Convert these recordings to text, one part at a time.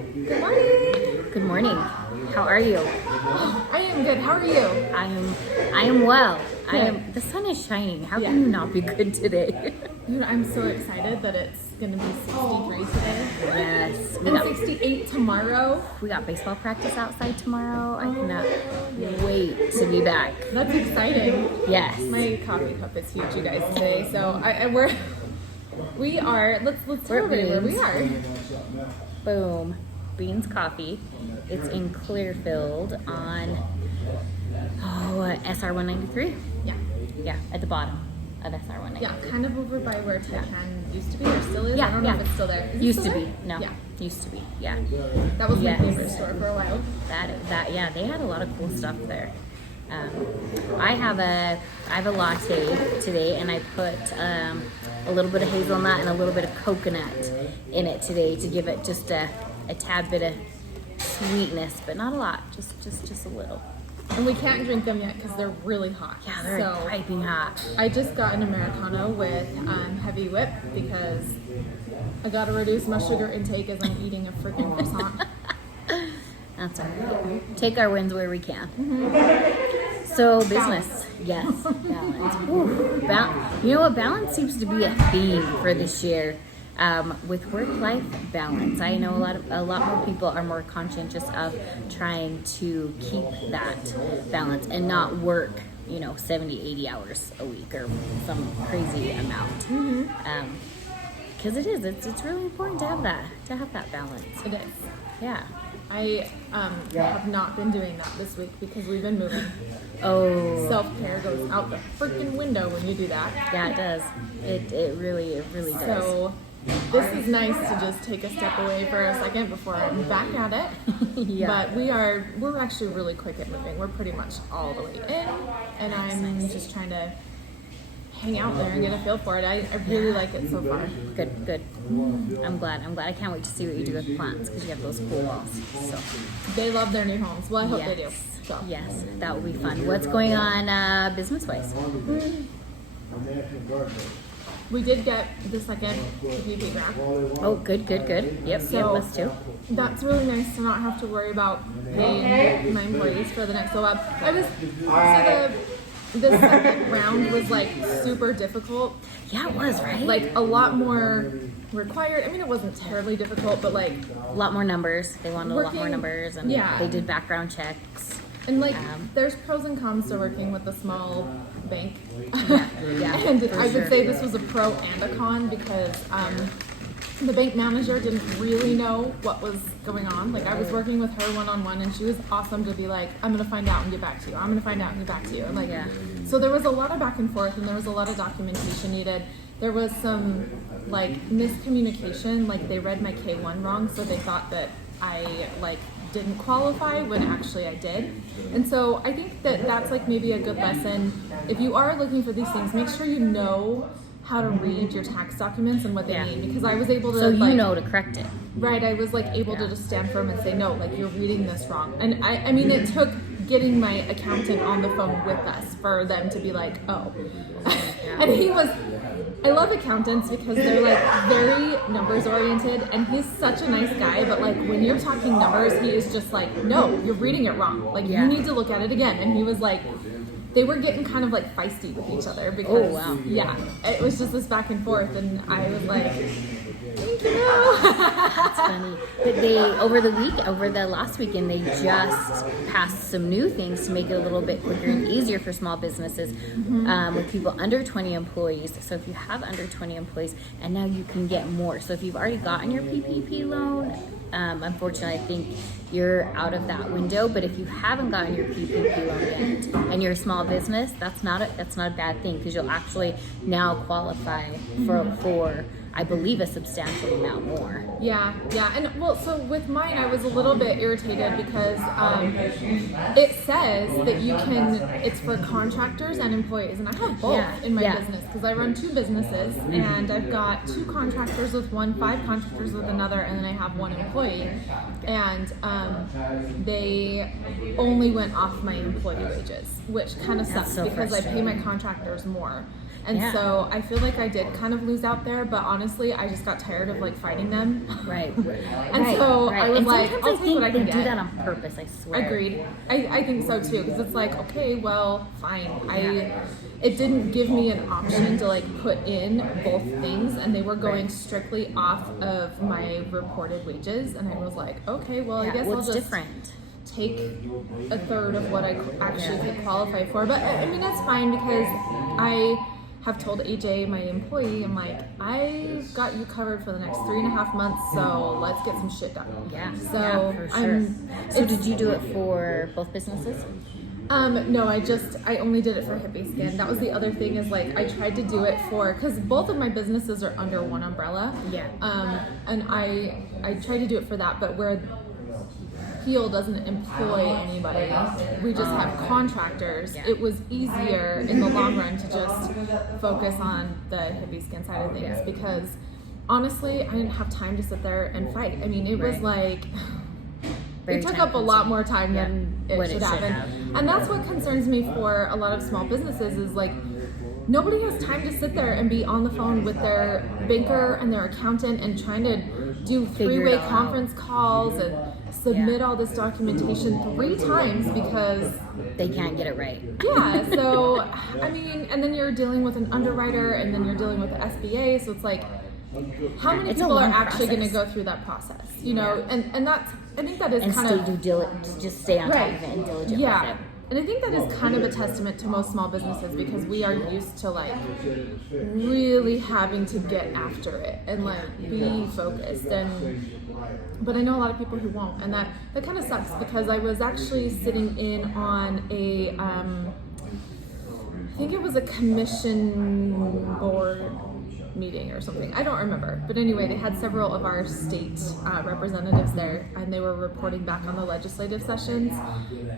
Good morning. Good morning. How are you? Oh, I am good. How are you? I am well. Good. The sun is shining. How can you not be good today? I'm so excited that it's going to be 63 today. Yes. And 68 tomorrow. We got baseball practice outside tomorrow. I cannot wait to be back. That's exciting. Yes. My coffee cup is huge, you guys, today. So let's tell everybody where we are. Boom. Beans Coffee. It's in Clearfield on SR 193. Yeah. Yeah, at the bottom of SR 193. Yeah, kind of over by where Titan used to be, or still is. Yeah, I don't know if it's still there. Is it Used still to there? be. No. Yeah. Used to be. Yeah. That was my Yes. favorite store for a while. Yeah, they had a lot of cool stuff there. I have a latte today, and I put a little bit of hazelnut and a little bit of coconut in it today to give it just a tad bit of sweetness, but not a lot, just a little. And we can't drink them yet because they're really hot. Yeah, they're piping hot. I just got an Americano with heavy whip because I gotta reduce my sugar intake as I'm eating a freaking croissant. That's all right. Take our wins where we can. Mm-hmm. So business, yes, balance. Whew. You know what? Balance seems to be a theme for this year. With work-life balance, I know a lot more people are more conscientious of trying to keep that balance and not work, 70, 80 hours a week or some crazy amount. Mm-hmm. Because it's really important to have that balance. It is. Yeah. I have not been doing that this week because we've been moving. Oh. Self-care goes out the freaking window when you do that. Yeah, it does. It really does. So this is nice to just take a step away for a second before I'm back at it. Yeah. But we're actually really quick at moving. We're pretty much all the way in, and I'm just trying to hang out there and get a feel for it. I really like it so far. Good. I'm glad. I can't wait to see what you do with plants because you have those cool walls. So They love their new homes. Well, I hope they do. So. Yes, that will be fun. What's going on business-wise? We did get the second PPP grant. Oh, good. Yep, us too. That's really nice to not have to worry about paying my employees for the next go up. The second round was like super difficult. Yeah, it was, right? Like a lot more required. I mean, it wasn't terribly difficult, but like a lot more numbers. They wanted a lot more numbers, and they did background checks. And like, there's pros and cons to working with a small bank. Yeah, and I would say this was a pro and a con because the bank manager didn't really know what was going on. Like I was working with her one-on-one, and she was awesome to be like, I'm gonna find out and get back to you. I'm gonna find out and get back to you. And like, so there was a lot of back and forth, and there was a lot of documentation needed. There was some like miscommunication. Like they read my K1 wrong, so they thought that I didn't qualify when actually I did. And so I think that that's like maybe a good lesson. If you are looking for these things, make sure you know how to read your tax documents and what they mean, because I was able to to correct it. Right, I was able to just stand firm and say, no, you're reading this wrong. And I mean, it took getting my accountant on the phone with us for them to be like, oh. And I love accountants because they're very numbers oriented, and he's such a nice guy, but when you're talking numbers, he is just no, you're reading it wrong. You need to look at it again. And he was they were getting kind of feisty with each other because it was just this back and forth, and I was like, thank you. That's funny. But over the last weekend, they just passed some new things to make it a little bit quicker and easier for small businesses with people under 20 employees. So if you have under 20 employees, and now you can get more. So if you've already gotten your PPP loan, unfortunately, I think you're out of that window. But if you haven't gotten your PPP loan yet, and you're a small business, that's not a bad thing, because you'll actually now qualify for I believe a substantial amount more. Yeah. And so with mine, I was a little bit irritated because it says that it's for contractors and employees, and I have both in my business because I run two businesses, and I've got 2 contractors with one, 5 contractors with another, and then I have 1 employee, and they only went off my employee wages, which kind of sucks because I pay my contractors more. And Yeah. so I feel like I did kind of lose out there, but honestly, I just got tired of like fighting them. Right. And so I was and like, sometimes I'll I take think what I they can do get. that on purpose, I swear. Agreed. I think so too, because it's like, okay, well, fine. It didn't give me an option to like put in both things, and they were going strictly off of my reported wages, and I was like, okay, well, I guess I'll what's just different? take a third of what I actually could qualify for. But I mean, that's fine, because I have told AJ, my employee, I'm like, I've got you covered for the next 3.5 months, so let's get some shit done. Yeah, So for sure. So did you do it for both businesses? No, I only did it for Hippie Skin. That was the other thing, is like I tried to do it for, because both of my businesses are under one umbrella. Yeah. And I tried to do it for that, but where Heal doesn't employ anybody, we just have contractors. Yeah. It was easier in the long run to just focus on the Hippie Skin side of things, because honestly, I didn't have time to sit there and fight. I mean, it was like it took up a lot more time than it should have. And that's what concerns me for a lot of small businesses, is like nobody has time to sit there and be on the phone with their banker and their accountant and trying to do three-way conference calls and submit all this documentation 3 times because they can't get it right. Yeah, so I mean, and then you're dealing with an underwriter, and then you're dealing with the SBA, so it's like, how many people are actually going to go through that process? You know, and that's, I think that is And kind stay of due diligent, just stay on top of it and diligent with it. And I think that is kind of a testament to most small businesses, because we are used to like really having to get after it and like be focused. But I know a lot of people who won't, and that kind of sucks, because I was actually sitting in on a I think it was a commission board meeting or something. I don't remember. But anyway, they had several of our state representatives there, and they were reporting back on the legislative sessions.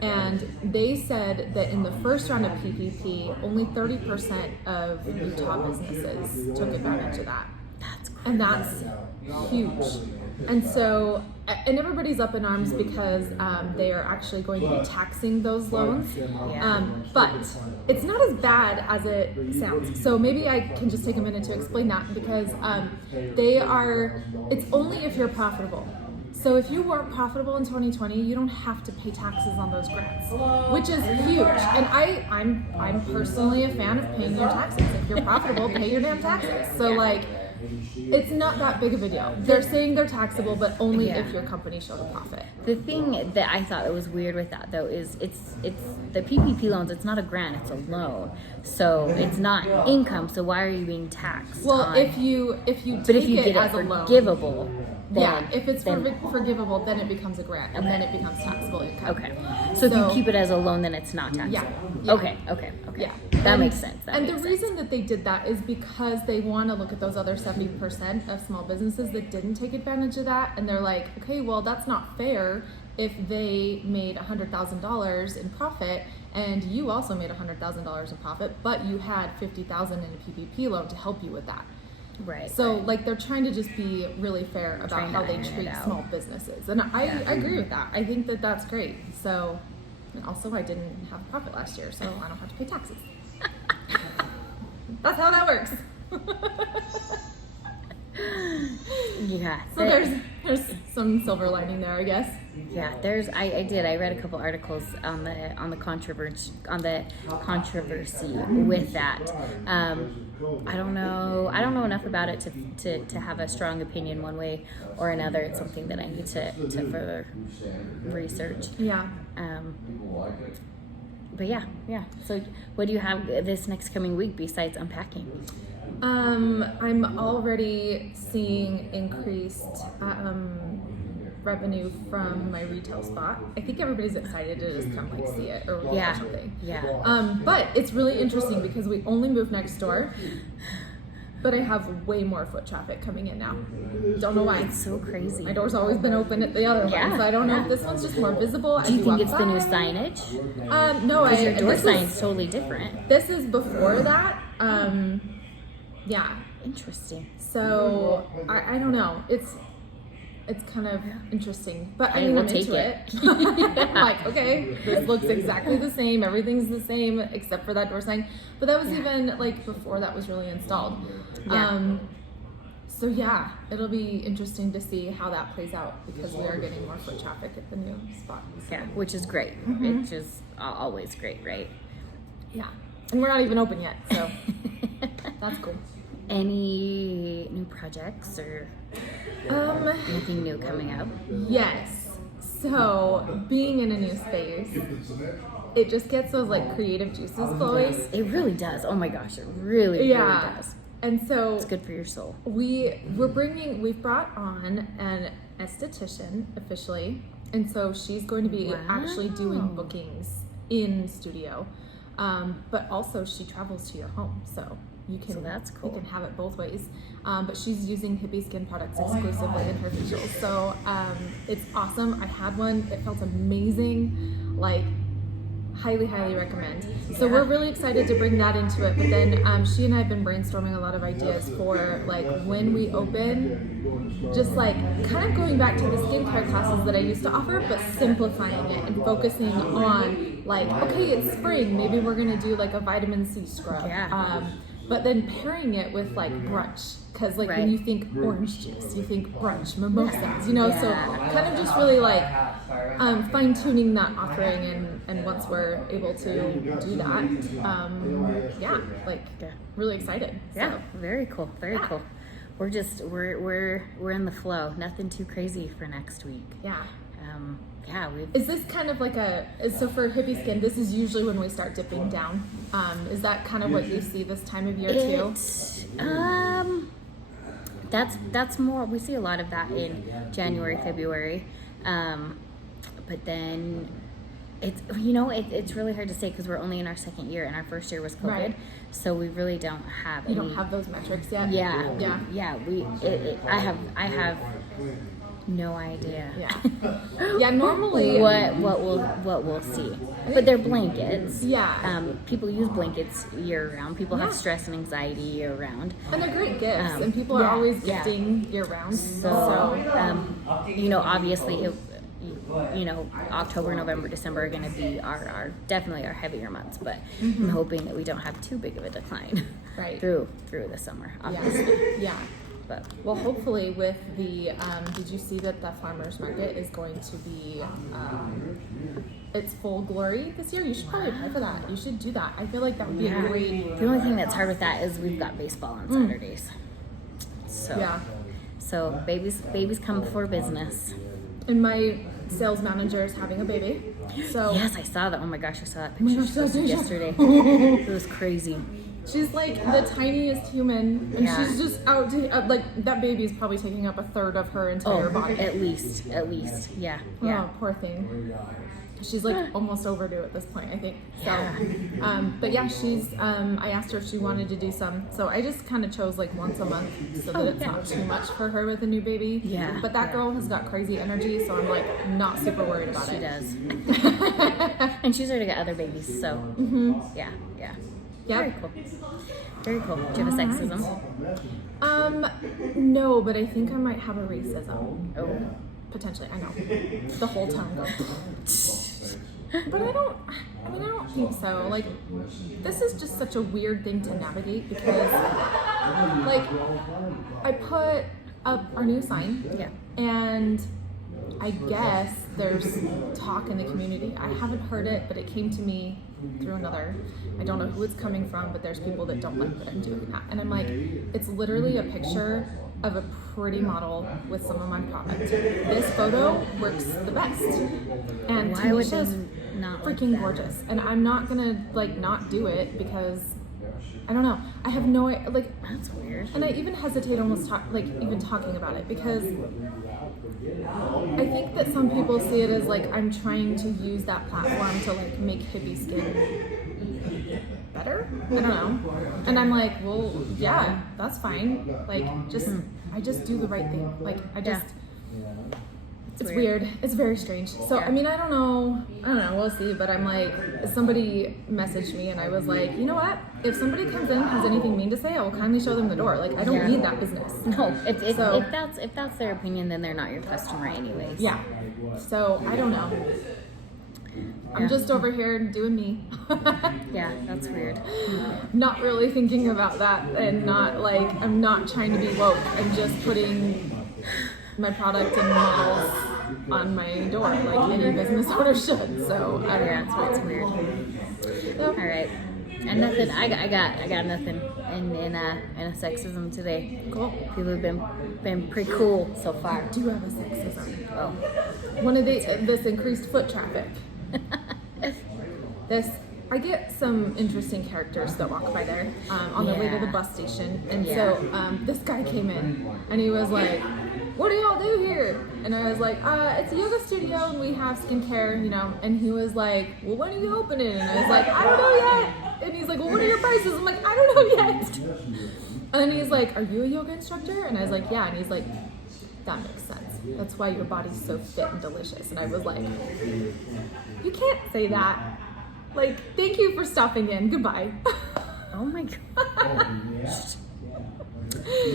And they said that in the first round of PPP, only 30% of Utah businesses took advantage of that. And that's huge. And so, and everybody's up in arms because they are actually going to be taxing those loans. But it's not as bad as it sounds. So maybe I can just take a minute to explain that, because it's only if you're profitable. So if you weren't profitable in 2020, you don't have to pay taxes on those grants, which is huge. And I'm personally a fan of paying your taxes. If you're profitable, pay your damn taxes. So like, it's not that big of a deal. They're saying they're taxable, but only if your company shows a profit. The thing that I thought was weird with that, though, is it's the PPP loans. It's not a grant; it's a loan, so it's not income. So why are you being taxed? Well, if you get it as a loan, forgivable, then, if it's forgivable, then it becomes a grant, and then it becomes taxable income. Okay. So if you keep it as a loan, then it's not taxable. Yeah. Okay. Yeah. That makes sense. The reason that they did that is because they want to look at those other 70% of small businesses that didn't take advantage of that, and they're like, okay, well, that's not fair if they made $100,000 in profit, and you also made $100,000 in profit, but you had $50,000 in a PPP loan to help you with that. Right. So like they're trying to just be really fair about how they treat small businesses, and I agree with that. I think that that's great. So, and also I didn't have a profit last year, so I don't have to pay taxes. That's how that works. Yeah. So there's some silver lining there, I guess. Yeah, I read a couple articles on the controversy with that. I don't know enough about it to have a strong opinion one way or another. It's something that I need to further research. Yeah. But yeah. So what do you have this next coming week besides unpacking? I'm already seeing increased revenue from my retail spot. I think everybody's excited to just come like see it or something. Yeah. But it's really interesting because we only moved next door, but I have way more foot traffic coming in now. Don't know why. It's so crazy. My door's always been open at the other one, so I don't know if this one's just more visible. Do you think it's the new signage? No, because your door sign's totally different. This is before that. Yeah. Interesting. So I don't know. it's kind of interesting. But Hey, I mean, we'll I'm take into it. Like, okay, this looks exactly the same. Everything's the same except for that door sign. But that was even like before that was really installed. Yeah. So yeah, it'll be interesting to see how that plays out because we are getting more foot traffic at the new spot. So. Yeah, which is great. Which is always great, right? Yeah, and we're not even open yet, so that's cool. Any new projects or anything new coming up? Yes. So being in a new space, it just gets those like creative juices flowing. It really does. Oh my gosh, it really does. And so It's good for your soul. we've brought on an esthetician officially, and so she's going to be actually doing bookings in studio, but also she travels to your home, so you can So that's cool. You can have it both ways. But she's using Hippie Skin products exclusively in her facials, so it's awesome. I had one; it felt amazing. Like, highly recommend. So we're really excited to bring that into it, but then she and I have been brainstorming a lot of ideas for like when we open, just like kind of going back to the skincare classes that I used to offer, but simplifying it and focusing on like, okay, it's spring, maybe we're gonna do like a vitamin C scrub, but then pairing it with like brunch, because like when you think orange juice, you think brunch, mimosas, you know, so kind of just really like fine tuning that offering, and once we're able to do that, really excited. Yeah, So, very cool. Very cool. We're just we're in the flow. Nothing too crazy for next week. yeah. We've Is this kind of like so for Hippie Skin, this is usually when we start dipping down. Is that kind of what you see this time of year too? That's more, we see a lot of that in January, February. But then it's really hard to say because we're only in our second year and our first year was COVID. Right. So we really don't have You don't have those metrics yet? Yeah. I have no idea. Yeah, normally what we'll see. But they're blankets. Yeah. People use blankets year round. People have stress and anxiety year round. And they're great gifts, and people are always gifting year round. So obviously, October, November, December are going to be our definitely our heavier months. But I'm hoping that we don't have too big of a decline through the summer. Obviously. Yeah. But well, hopefully with the, did you see that the farmer's market is going to be its full glory this year? You should probably apply for that. You should do that. I feel like that would be a great. The only thing that's hard with that is we've got baseball on Saturdays. So babies come before business. And my sales manager is having a baby. So yes, I saw that. Oh my gosh, I saw that picture she posted yesterday. It was crazy. She's like the tiniest human, and she's just out to like that baby is probably taking up a third of her entire body. At least, yeah. Oh, poor thing. She's like almost overdue at this point, I think. So, but yeah, she's. I asked her if she wanted to do some, so I just kind of chose like once a month so that it's not too much for her with a new baby. Yeah. But that girl has got crazy energy, so I'm like not super worried about it. She does. And she's already got other babies, so yeah. Yep. Very cool. Do you have a sexism? No, but I think I might have a racism. Oh. Potentially, I know. The whole time goes. But I don't think so. Like, this is just such a weird thing to navigate because, like, I put up our new sign. Yeah. And I guess there's talk in the community. I haven't heard it, but it came to me through another. I don't know who it's coming from, but there's people that don't like that I'm doing that. And I'm like, it's literally a picture of a pretty model with some of my product. This photo works the best. And why would Tanisha's they not freaking gorgeous. And I'm not gonna like not do it because I don't know. I have no like. That's weird. And I even hesitate almost even talking about it because I think that some people see it as like I'm trying to use that platform to like make Hippie Skin better. I don't know. And I'm like, well, yeah, that's fine. Like, I just do the right thing. Like, It's weird. It's very strange. So, Yeah. I mean, I don't know, we'll see, but I'm like, somebody messaged me and I was like, you know what? If somebody comes in and has anything mean to say, I will kindly show them the door. Like, I don't Yeah. need that business. No, if So- that's their opinion, then they're not your customer anyways. Yeah. So, I don't know. I'm Yeah. just over here doing me. Yeah, that's weird. Not really thinking about that and not like, I'm not trying to be woke. I'm just putting my product and models on my door like any business owner should. So, I don't Yeah, know. that's weird. Yeah. All right, and nothing. I got nothing in a sexism today. Cool. People have been pretty cool so far. Do have a sexism. Oh, One of this increased foot traffic. I get some interesting characters that walk by there on the way to the Yeah. bus station, and Yeah. so this guy came in and he was like, "What do y'all do here?" And I was like, "It's a yoga studio and we have skincare, you know." And he was like, "Well, when are you opening?" And I was like, "I don't know yet." And he's like, "Well, what are your prices?" I'm like, "I don't know yet." And then he's like, "Are you a yoga instructor?" And I was like, "Yeah." And he's like, "That makes sense. That's why your body's so fit and delicious." And I was like, "You can't say that. Like, thank you for stopping in. Goodbye." oh my gosh.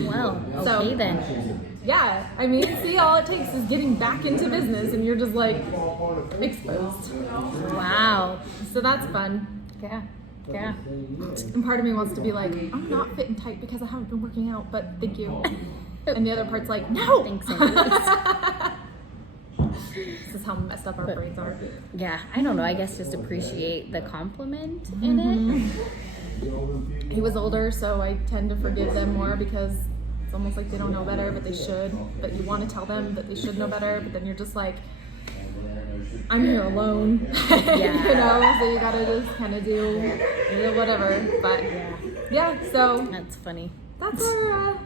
Well, So- okay then. Yeah, I mean, see, all it takes is getting back into business and you're just like exposed. Wow. So that's fun. Yeah. Yeah. And part of me wants to be like, I'm not fit and tight because I haven't been working out, but thank you. And the other part's like, no! Thanks anyways. This is how messed up our brains are. Yeah, I don't know. I guess just appreciate the compliment in it. He was older, so I tend to forgive them more because it's almost like they don't know better, but they should. But you want to tell them that they should know better, but then you're just like, I'm here alone. Yeah. You know, so you gotta just kind of do whatever. But yeah, so That's funny. that's our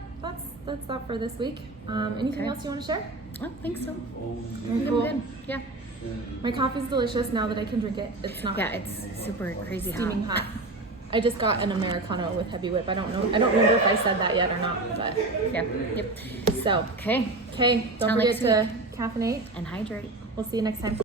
that's that for this week. Anything Okay. else you want to share? I don't think so. I Very think cool. I'm good. Yeah. My coffee's delicious now that I can drink it. It's not Yeah, it's super crazy steaming hot. hot. I just got an Americano with heavy whip. I don't remember if I said that yet or not, but Yeah. Yep. so Okay. okay, don't Till forget next to caffeinate. And hydrate. We'll see you next time.